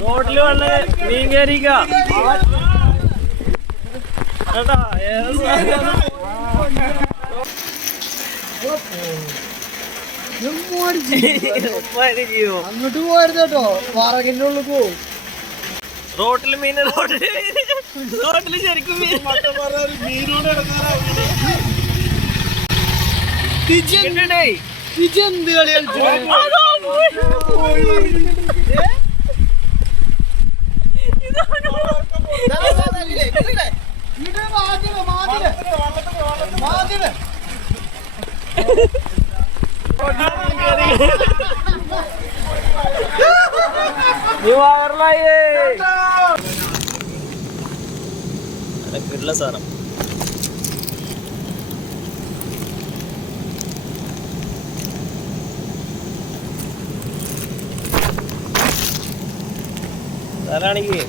റോഡില് വന്ന് മീൻ കയറിക്ക അങ്ങോട്ട് പോരുത് കേട്ടോ, പറകിന്റെ ഉള്ളിൽ പോവും. റോട്ടില് മീൻ, റോട്ടില് ശരിക്കും മീൻ. എന്ത് കളി കളിച്ചു? കിട്ടുള്ള സാധനം. സാധനമാണെങ്കിൽ